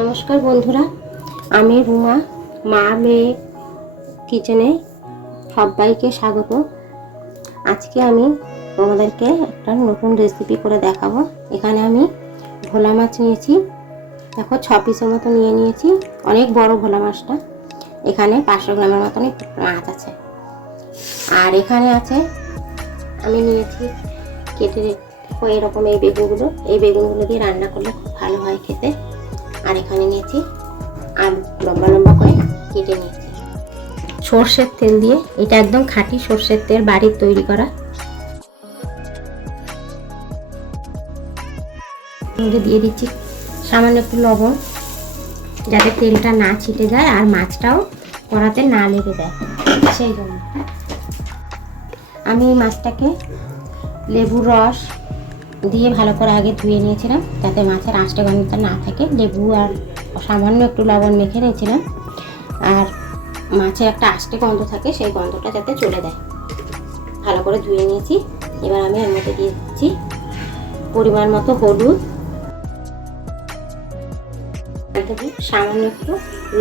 নমস্কার বন্ধুরা, আমি রুমা, মা মেয়ে কিচেনে সবাইকে স্বাগত। আজকে আমি তোমাদেরকে একটা নতুন রেসিপি করে দেখাবো। এখানে আমি ভোলা মাছ নিয়েছি, দেখো 6 পিসের মতো নিয়েছি। অনেক বড় ভোলা মাছটা। এখানে 500 গ্রামের মতনই মাছ আছে। আর এখানে আছে, আমি নিয়েছি কেটে এরকম এই বেগুনগুলো দিয়ে রান্না করলে খুব ভালো হয় খেতে। আর এখানে নিয়েছি আলু, লম্বা লম্বা করে কেটে নিয়েছি। সর্ষের তেল দিয়ে, এটা একদম খাঁটি সর্ষের তেল, বাড়ির তৈরি করা। দিয়ে দিচ্ছি সামান্য একটু লবণ, যাতে তেলটা না ছিটে যায় আর মাছটাও কড়াতে না লেগে যায়। সেই জন্য আমি মাছটাকে লেবুর রস দিয়ে ভালো করে আগে ধুয়ে নিয়েছিলাম, যাতে মাছের আঁশটা গন্ধটা না থাকে। লেবু আর সামান্য একটু লবণ মেখে নিয়েছিলাম। আর মাছের একটা আঁশটে গন্ধ থাকে, সেই গন্ধটা যাতে চলে যায়। ভালো করে ধুয়ে নিয়েছি। এবার আমি এর মধ্যে দিয়ে দিচ্ছি পরিমাণ মতো হলুদ, সামান্য একটু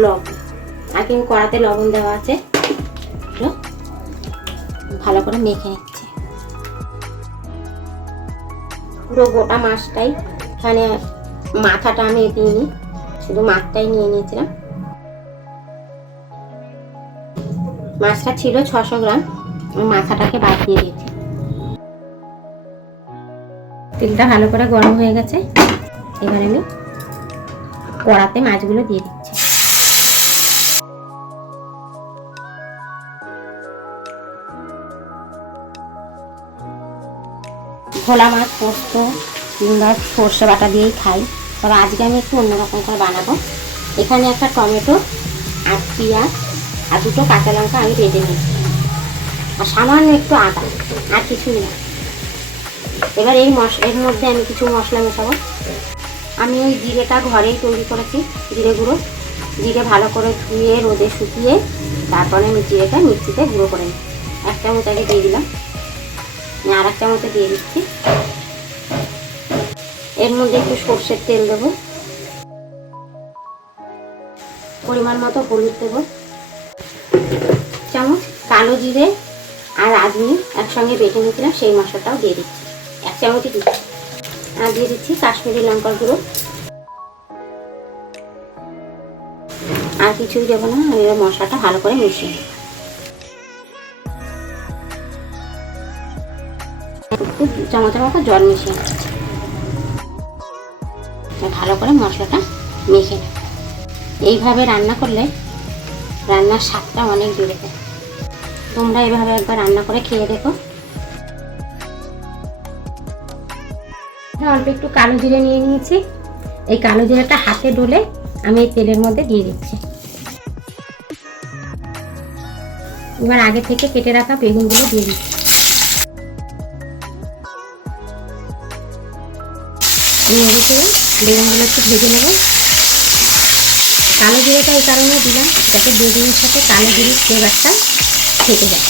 লবণ। আর কিন্তু কড়াতে লবণ দেওয়া আছে। ভালো করে মেখে নিচ্ছি পুরো গোটা মাছটাই। এখানে মাথাটা আমি দিইনি, শুধু মাছটাই নিয়ে নিয়েছিলাম। মাছটা ছিল 600 গ্রাম, মাথাটাকে বাদ দিয়ে দিয়েছি। তেলটা ভালো করে গরম হয়ে গেছে। এবার আমি কড়াতে মাছগুলো দিয়ে দিচ্ছি। ভোলা মাছ পোস্ত কিংবা সর্ষে বাটা দিয়েই খাই, তবে আজকে আমি একটু অন্যরকম করে বানাবো। এখানে একটা টমেটো আর পেঁয়াজ আর 2টো কাঁচা লঙ্কা আমি ভেজে নিয়েছি, আর সামান্য একটু আদা, আর কিছুই না। এবার এর মধ্যে আমি কিছু মশলা মেশাবো। আমি ওই জিরেটা ঘরেই তৈরি করেছি, জিরে গুঁড়ো। জিরে ভালো করে ধুয়ে রোদে শুকিয়ে তারপরে আমি জিরেটা মিক্সিতে গুঁড়ো করে নিই। 1 চামচ আগে দিয়ে দিলাম, আর 1 চামচে দিয়ে দিচ্ছি। এর মধ্যে একটু সর্ষের তেল দেবো, পরিমাণ মতো হলুদ দেবো, চামচ কালো জিরে আর রাঁধুনি একসঙ্গে বেটে নিয়েছিলাম, সেই মশলাটাও দিয়ে দিচ্ছি। 1 চামচই দিচ্ছি। আর দিয়ে দিচ্ছি কাশ্মীরি লঙ্কার গুঁড়ো। আর কিছুই দেবো না, এবার মশলাটা ভালো করে মিশিয়ে নেব। একটু 2 চামচের মতো জল মিশিয়ে নেব। ভালো করে মশলাটা মেখে নেব। এইভাবে রান্না করলে রান্নার স্বাদটা অনেক বেড়ে যায়। তোমরা এভাবে একবার রান্না করে খেয়ে দেখো। অল্প একটু কালো জিরে নিয়ে নিয়েছি। এই কালো জিরেটা হাতে ডলে আমি এই তেলের মধ্যে দিয়ে দিচ্ছি। এবার আগে থেকে কেটে রাখা বেগুনগুলো দিয়ে দিচ্ছি। বেগুনগুলো একটু ভেজে নেব। কালো জিরেটা এই কারণে দিলাম, যাতে বেগুনের সাথে কালো জিরের ফ্লেভারটা থেকে যায়।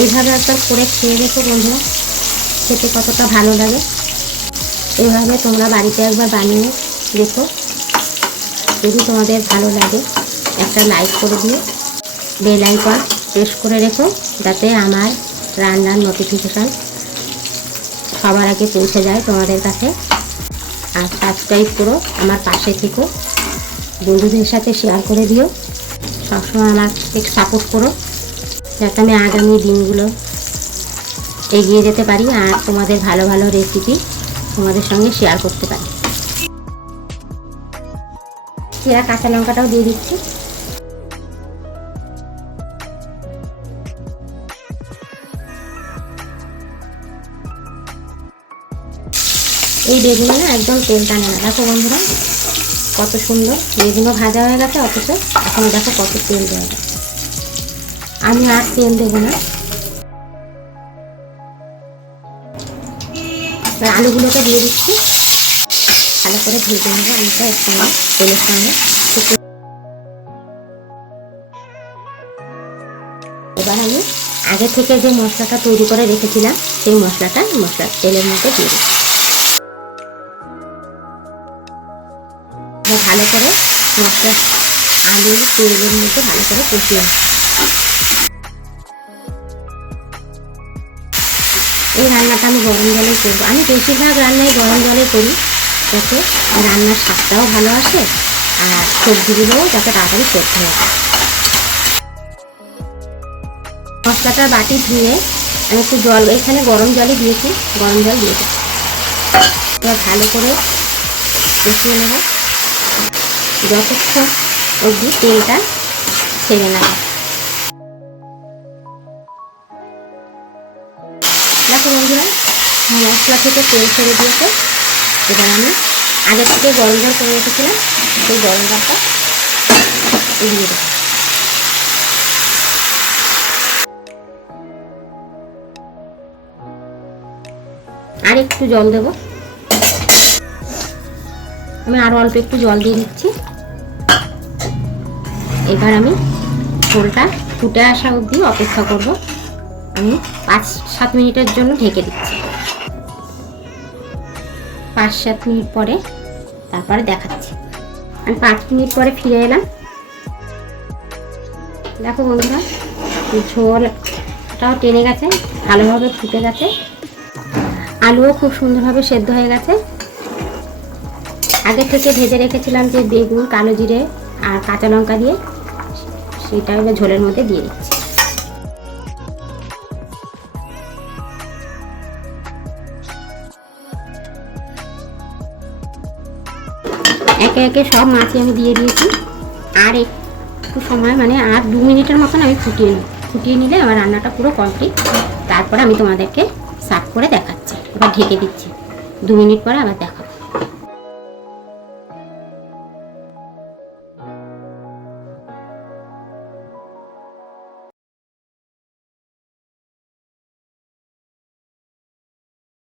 এইভাবে একবার করে খেয়ে দেখো বন্ধুরা, খেতে কতটা ভালো লাগে। এইভাবে তোমরা বাড়িতে একবার বানিয়ে দেখো। যদি তোমাদের ভালো লাগে একটা লাইক করে দিও, বেল আইকন প্রেস করে রেখো, যাতে আমার রান্নার নোটিফিকেশান সবার আগে পৌঁছে যায় তোমাদের কাছে। আর সাবস্ক্রাইব করো, আমার পাশে থেকো, বন্ধুদের সাথে শেয়ার করে দিও। সবসময় আমাকে সাপোর্ট করো, যাতে আমি আগামী দিনগুলো এগিয়ে যেতে পারি আর তোমাদের ভালো ভালো রেসিপি তোমাদের সঙ্গে শেয়ার করতে পারি। এরা কাঁচা লঙ্কাটাও দিয়ে দিচ্ছি। এই বেগুনে না একদম তেল টানে না, দেখো বন্ধুরা কত সুন্দর বেগুনও ভাজা হয়ে গেছে, অথচ এখন দেখো কত তেল দেওয়া যায়। আমি আর তেল দেবো না। আলুগুলোকে দিয়ে দিচ্ছি, ভালো করে ভেজে নেবো আলুটা একসঙ্গে তেলের সঙ্গে। এবার আমি আগে থেকে যে মশলাটা তৈরি করে রেখেছিলাম, সেই মশলার তেলের মধ্যে দিয়ে দিচ্ছি। ভালো করে মশলা আলু তেলের মধ্যে ভালো করে কষিয়ে নেব। এই রান্নাটা আমি গরম জলে করবো। আমি বেশিরভাগ রান্নাই গরম জলে করি, যাতে রান্নার স্বাদটাও ভালো আসে আর সবজিগুলোও যাতে তাড়াতাড়ি সেদ্ধ হয়ে যায়। মশলাটার বাটি ধুয়ে আমি একটু জল এখানে গরম জলে দিয়েছি, গরম জল দিয়েছি। এবার ভালো করে কষিয়ে নেব যতক্ষণ অবধি তেলটা ছেড়ে নেব। দেখো বন্ধুরা, মশলা থেকে তেল ছেড়ে দিয়েছে। এবার আমি আগে থেকে গরম জল করে রেখেছিলাম, সেই গরম জলটা দিয়ে দেবো। আর একটু জল দেব, আমি আরো অল্প একটু জল দিয়ে দিচ্ছি। এবার আমি ঝোলটা ফুটে আসা অবধি অপেক্ষা করব। আমি 5-7 মিনিটের জন্য ঢেকে দিচ্ছি। 5-7 মিনিট পরে তারপরে দেখাচ্ছি। আমি 5 মিনিট পরে ফিরে এলাম। দেখো বন্ধুরা, ঝোলটাও টেনে গেছে, ভালোভাবে ফুটে গেছে, আলুও খুব সুন্দরভাবে সেদ্ধ হয়ে গেছে। আগে থেকে ভেজে রেখেছিলাম যে বেগুন, কালো জিরে আর কাঁচা লঙ্কা দিয়ে, সেটা এবার ঝোলের মধ্যে দিয়ে দিচ্ছি। একে একে সব মাছই আমি দিয়ে দিয়েছি। আর একটু সময় মানে আর 2 মিনিটের মতন আমি ফুটিয়ে নিলে আমার রান্নাটা পুরো কমপ্লিট। তারপরে আমি তোমাদেরকে সার্ভ করে দেখাচ্ছি। এবার ঢেকে দিচ্ছি, 2 মিনিট পরে আবার দেখা।